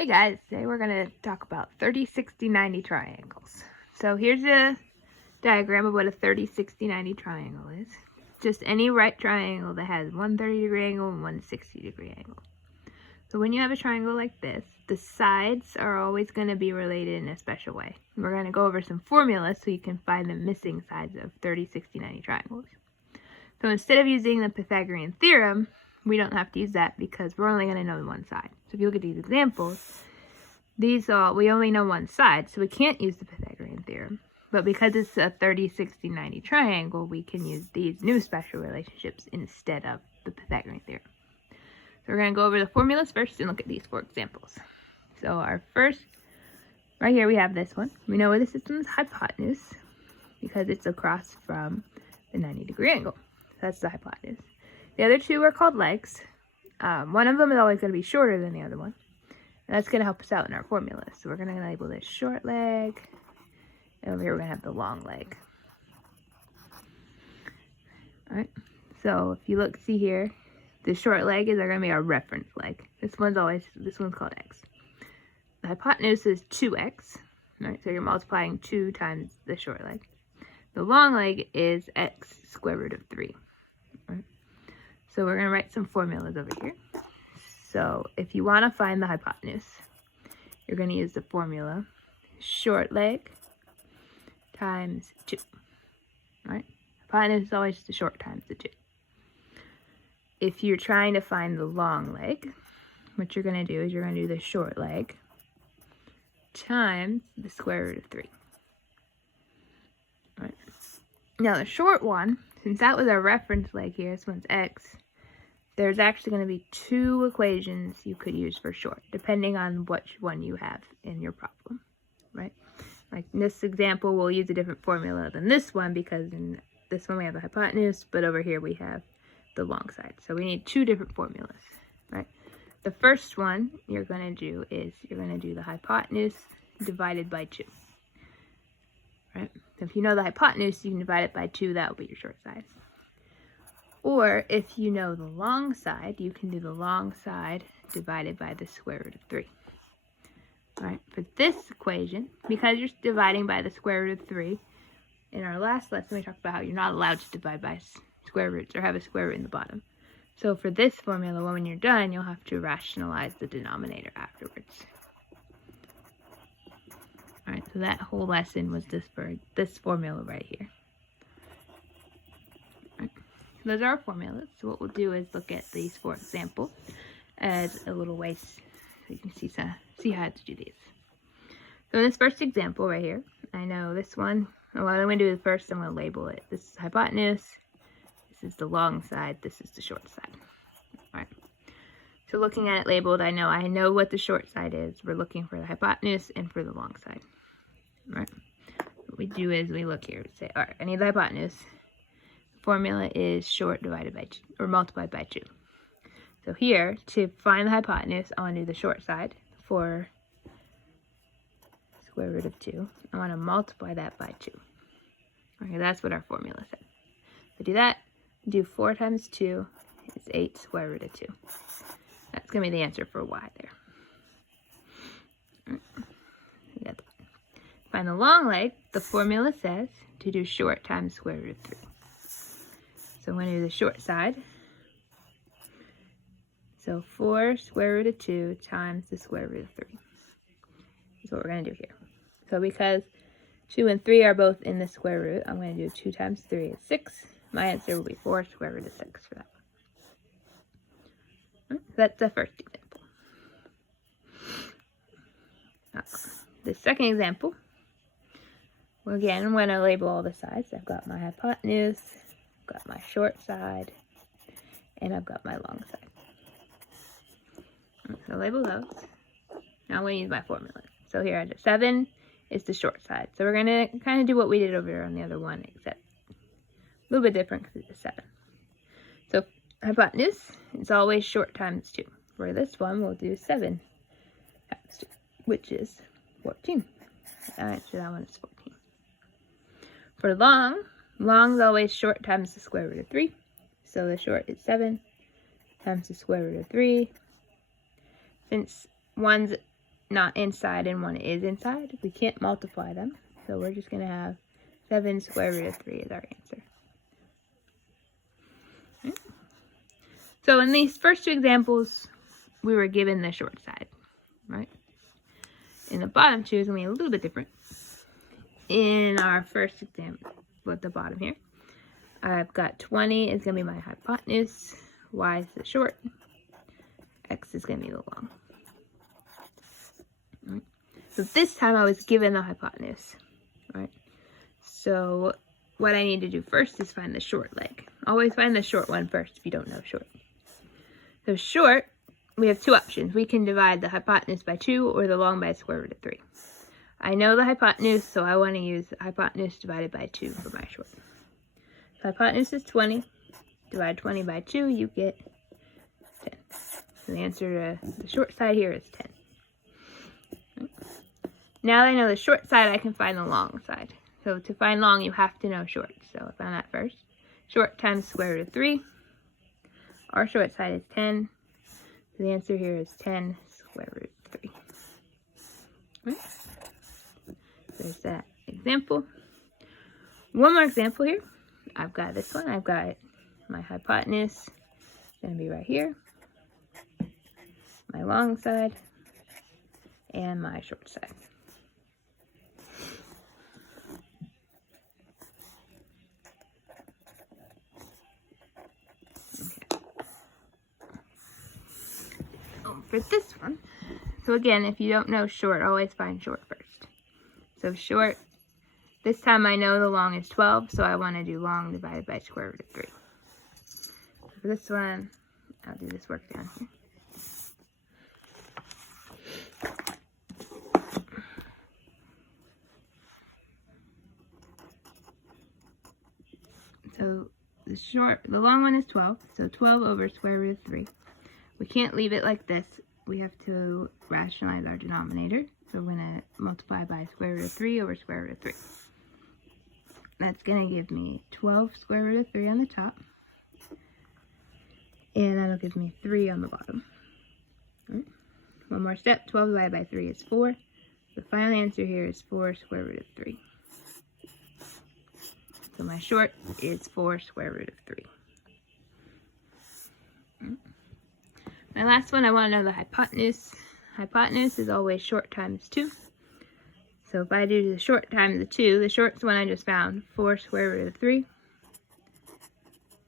Hey guys, today we're going to talk about 30, 60, 90 triangles. So here's a diagram of what a 30, 60, 90 triangle is. Just any right triangle that has one 30-degree angle and one 60-degree angle. So when you have a triangle like this, the sides are always going to be related in a special way. We're going to go over some formulas so you can find the missing sides of 30, 60, 90 triangles. So instead of using the Pythagorean theorem, we don't have to use that because we're only going to know one side. So if you look at these examples, we only know one side, so we can't use the Pythagorean theorem. But because it's a 30, 60, 90 triangle, we can use these new special relationships instead of the Pythagorean theorem. So we're going to go over the formulas first and look at these 4 examples. So our first, right here we have this one. We know this is hypotenuse because it's across from the 90-degree angle. So that's the hypotenuse. The other 2 are called legs. One of them is always going to be shorter than the other one. And that's going to help us out in our formula. So we're going to label this short leg. And over here we're going to have the long leg. Alright, so if you see here, the short leg is going to be our reference leg. This one's called x. The hypotenuse is 2x. Right, so you're multiplying 2 times the short leg. The long leg is x square root of 3. Right? So we're going to write some formulas over here. So if you want to find the hypotenuse, you're going to use the formula short leg times 2. Right? Hypotenuse is always the short times the 2. If you're trying to find the long leg, what you're going to do is you're going to do the short leg times the square root of 3. Right? Now the short one, since that was our reference leg here, this one's x, there's actually going to be 2 equations you could use for short, depending on which one you have in your problem, right? Like in this example, we'll use a different formula than this one because in this one we have the hypotenuse, but over here we have the long side. So we need 2 different formulas, right? The first one you're going to do is you're going to do the hypotenuse divided by 2, right? So if you know the hypotenuse, you can divide it by 2, that will be your short side. Or if you know the long side, you can do the long side divided by the square root of 3. All right, for this equation, because you're dividing by the square root of 3, in our last lesson we talked about how you're not allowed to divide by square roots or have a square root in the bottom. So for this formula, when you're done, you'll have to rationalize the denominator afterwards. All right, so that whole lesson was just for this formula right here. Those are our formulas. So what we'll do is look at these 4 examples as a little way so you can see how to do these. So in this first example right here, I know this one, what I'm going to do is first I'm going to label it. This is hypotenuse, this is the long side, this is the short side. All right. So looking at it labeled, I know what the short side is. We're looking for the hypotenuse and for the long side. All right. What we do is we look here, we say, all right, I need the hypotenuse. Formula is short divided by 2, or multiplied by 2. So here, to find the hypotenuse, I want to do the short side for square root of 2. I want to multiply that by 2. Okay, that's what our formula said. So do that, do 4 times 2 is 8 square root of 2. That's going to be the answer for y there. Find the long leg, the formula says to do short times square root of 3. So I'm going to do the short side. So 4 square root of 2 times the square root of 3 is what we're going to do here. So because 2 and 3 are both in the square root, I'm going to do 2 times 3 is 6. My answer will be 4 square root of 6 for that one. So that's the first example. The second example, well, again, I'm going to label all the sides. I've got my hypotenuse, got my short side, and I've got my long side. So label those. Now I'm going to use my formula. So here I have 7 is the short side. So we're going to kind of do what we did over here on the other one, except a little bit different because it's a 7. So hypotenuse is always short times 2. For this one, we'll do 7 times 2, which is 14. Our answer to that one is 14. For long is always short times the square root of 3. So the short is 7 times the square root of 3. Since one's not inside and 1 is inside, we can't multiply them. So we're just going to have 7 square root of 3 is our answer. Okay. So in these first 2 examples, we were given the short side, right? In the bottom 2 is going to be a little bit different. In our first example, with the bottom here, I've got 20 is going to be my hypotenuse, y is the short, x is going to be the long. Right. So this time I was given the hypotenuse, right? So what I need to do first is find the short leg. Always find the short one first if you don't know short. So short, we have 2 options. We can divide the hypotenuse by 2 or the long by square root of 3. I know the hypotenuse, so I want to use the hypotenuse divided by 2 for my short. So hypotenuse is 20. Divide 20 by 2, you get 10. So the answer to the short side here is 10. Okay. Now that I know the short side, I can find the long side. So to find long, you have to know short. So I found that first. Short times square root of 3. Our short side is 10. So the answer here is 10 square root of 3. Right. There's that example. One more example here. I've got this one. I've got my hypotenuse. It's going to be right here. My long side. And my short side. Okay. For this one, so again, if you don't know short, always find short first. So short, this time I know the long is 12, so I want to do long divided by square root of 3. For this one, I'll do this work down here. So the long one is 12, so 12 over square root of 3. We can't leave it like this. We have to rationalize our denominator. So we're going to multiply by square root of 3 over square root of 3. That's going to give me 12 square root of 3 on the top. And that'll give me 3 on the bottom. Right. One more step. 12 divided by 3 is 4. The final answer here is 4 square root of 3. So my short is 4 square root of 3. My last one, I want to know the hypotenuse. Hypotenuse is always short times 2. So if I do the short times the 2, the short's one I just found, 4 square root of 3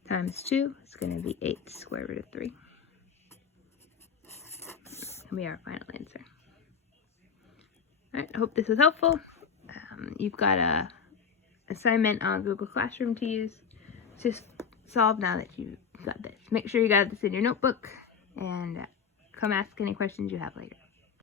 times 2 is going to be 8 square root of 3. That's going to be our final answer. Alright, I hope this was helpful. You've got a assignment on Google Classroom to use. Just solve now that you've got this. Make sure you got this in your notebook and come ask any questions you have later.